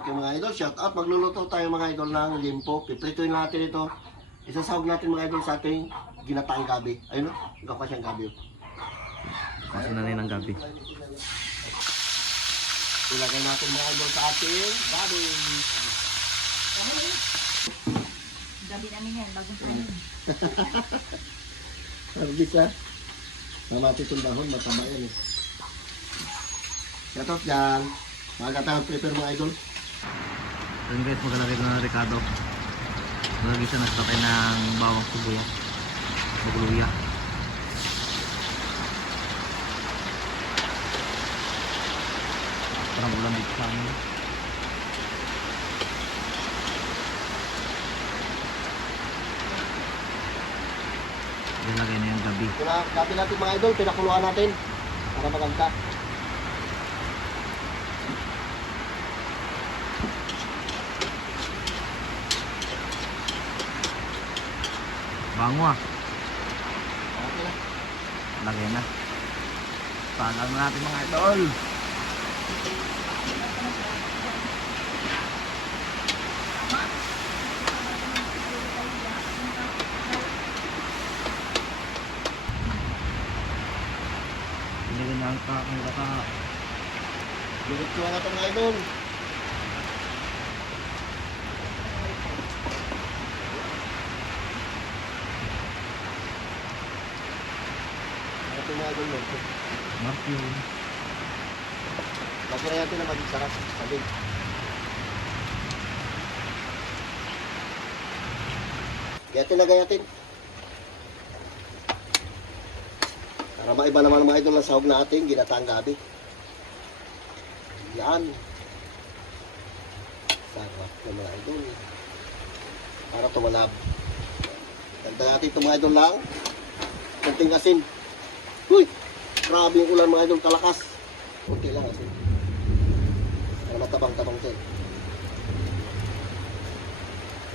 Okay mga idol, shout out. Magluluto tayo mga idol ng limpo. Piprituin natin ito. Isasahog natin mga idol sa ating ginataang gabi. Ayun o, ikaw pa siyang gabi. Kaso na rin ang gabi. Ilagay natin mga idol sa ating gabi. Gabi namin yan, bagong kanin. Service ha. Namati itong dahon, mataba yan eh. Shout out dyan. Maga tayong prepare mga idol. Then guys, maglalagay ko ng Ricardo. Maglalagay siya nagtatay ng bawang sibuyas. Bagluya. Parang ulam dito sa amin. Ilagay na yung gabi. Gabi natin mga idol, pinakuluan natin. Para maganda. Bango ah. Okay na. Lagay na. Palang na natin mga idol. Hindi na ang kakang Diretso na ito mga idol. Ito mga idol mo. mark yun. Lagyan natin na maging sarap. Sabi. Gayatin na gayatin. Para maiba naman mga idol ang sahog na ating ginataang gabi. Yan. Sarap na mga idol. Para tumalab. Ganda natin ito mga idol lang. Kunting asin. Uy! Grabe yung ulan mga idol, kalakas. Kunti lang asin. Para matabang-tabang ito.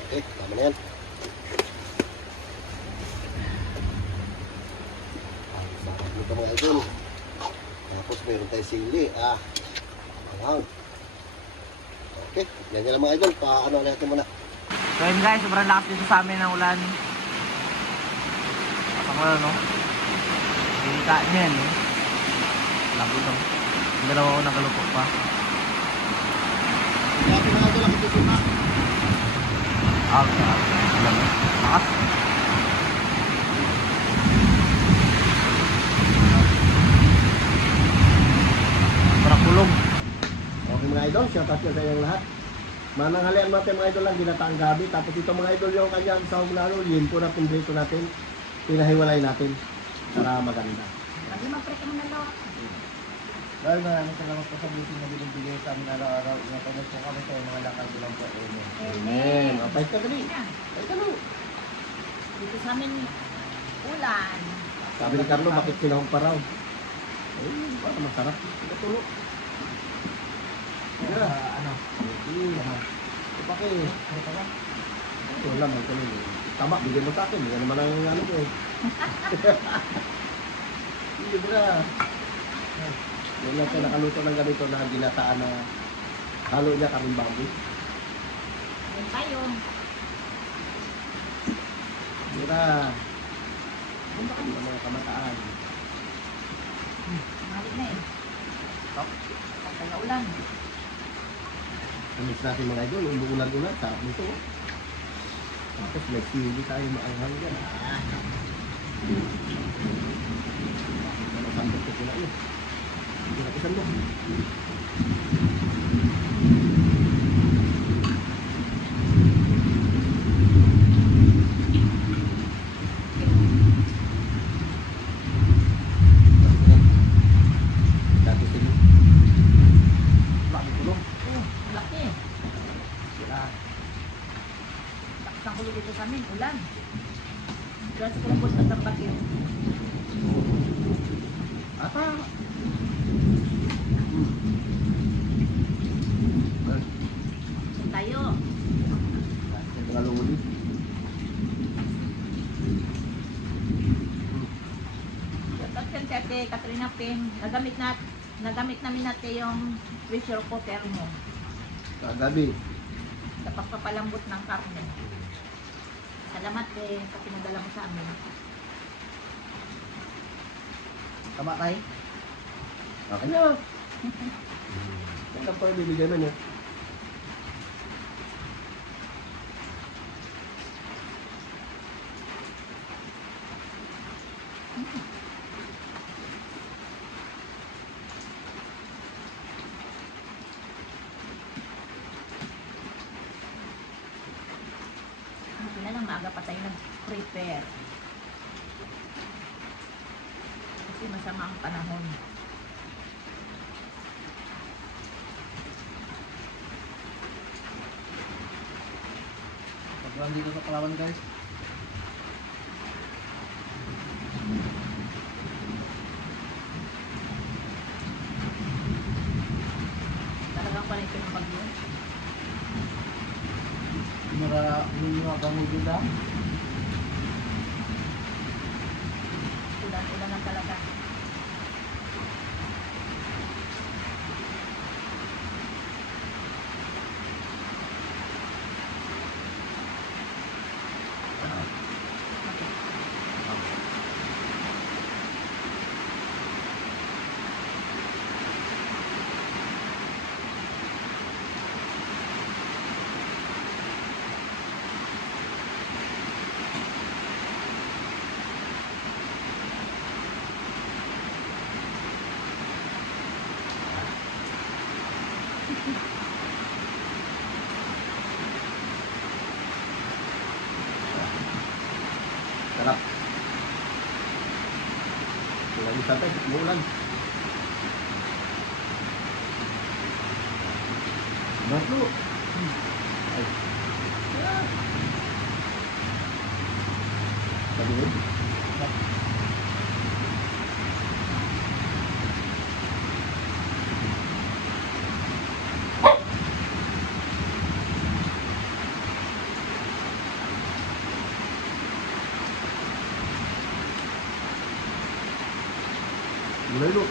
Okay, tama na yan. Sarap nito mga idol. Tapos meron tayo sili. Ayan. Okay, yan lang mga idol. Paano natin muna. So yun guys, sobrang lakas dito sa amin ng ulan. Pasang ulan no? Hinita niya yan eh. Labo no? Hindi na ako nakalupo pa. Dati mga idol, ako tutupa. Okay. Lakas. Parang kulong. Okay mga idol, shout out sa inyong lahat. Mananghalian natin mga idol lang ginataang gabi. Tapos ito mga idol yung kanyang sahog na limpo na pumbrito natin. Pinahiwalay natin para maganda. Lagi mag-pray ka mga lawak. Dahil maraming salamat po sa blessing na binibigay sa amin araw-araw. Ingat po kami sa mga lakad bilang po. Amen. Amen. Apay ka dali. Yan. Apay ka dali. Dito sa amin, ulan. Sabi ni Carlo, bakit kinahong pa raw? Ay, para masarap. Ito tulo. Kaya, ano? Ito pa kayo. Ito lang, ito lang. Tama, bigyan mo sa akin. Bigyan naman ang ano ko eh. Hindi mo na. Yan natin nakaluto ng ganito na ginataan na halo niya karimbabi. Yan tayo. Mira. Ano ba ang mga kamataan? Malik na eh. Kapag na ulan. Amis natin mga idol, umuulan-ulan, sarap nito. Tapos may sili tayo maanghang dyan. Masambot ko pula yun. Hindi na isan mo. Dati sila. Laki tulong. Laki. Sila. Lakas ng kulo dito sa amin, ulan. Diyan sa kulambot ng tambakil. Ata. Yan tayo. Mga luli. Shoutout kan si Ate Katrina Ping. Nagamit namin natin yung pressure cooker mo. Kagabi. Sa pagpapalambot ng karne. Salamat din sa pinadala mo sa amin. Tama tayo? Okay na. Kailan pa rin bibigyan na niya? Hindi na lang maaga pa tayo nag-prepare. Kasi masama ang panahon. Pagbuhan dito sa Palawan guys. Talagang panay ng bagyo. Yung mga pamudyo lang. Ulan-ulan na talaga. Sarap. Lagi santai, umuulan. Baru. Ay. Tadi ni. Mulai dulu.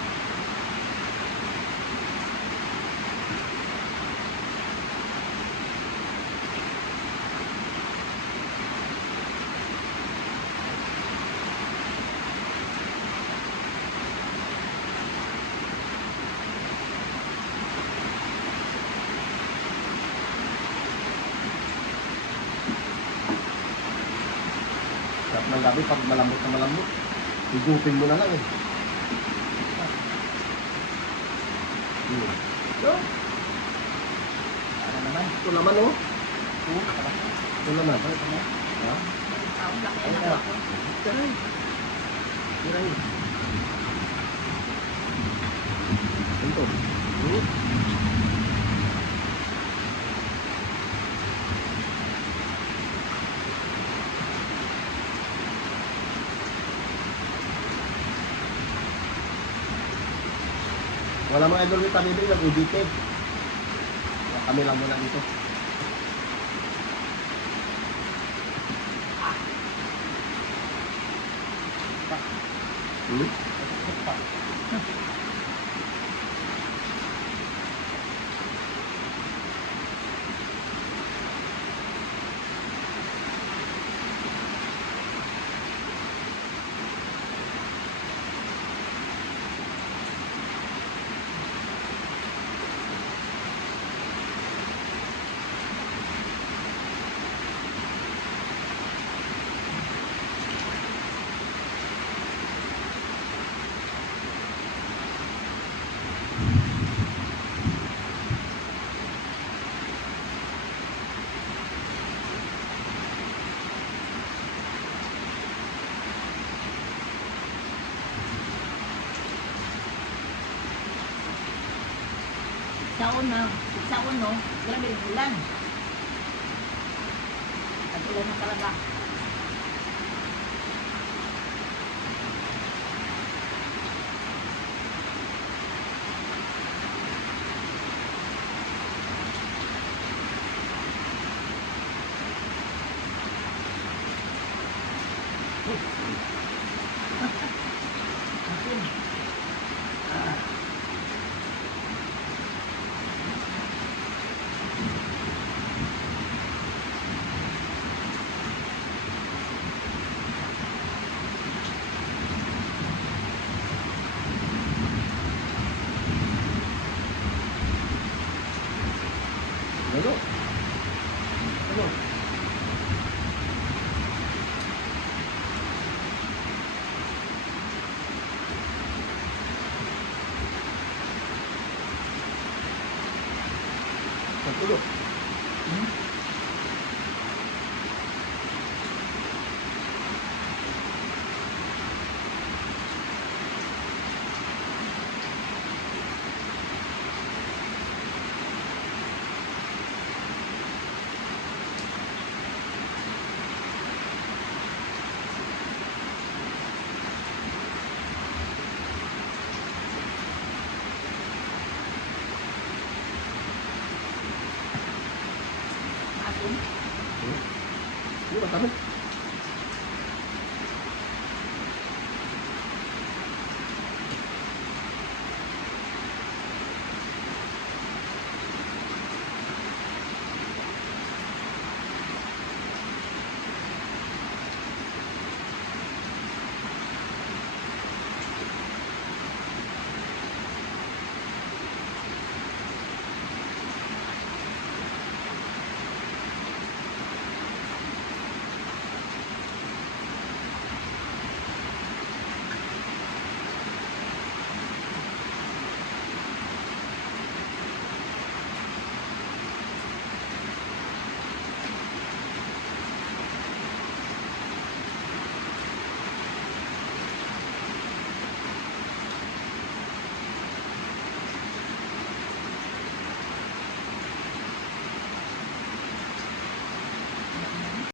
Sarap ng gabi pag malambot na malambot. Higupin mo na lang eh. Ano naman? Ito naman oh. Ito naman. Ha? Ang laki na ako. Tiray. Tiray. Ito. Wala mga idol with pamilya, nag-UDT. Kami lang muna dito. Hmm? Sa uno, grabe rin ulan. Tag-ulan na talaga. Lalo. Ano? Pagtulo. Asin. Hindi, masarap.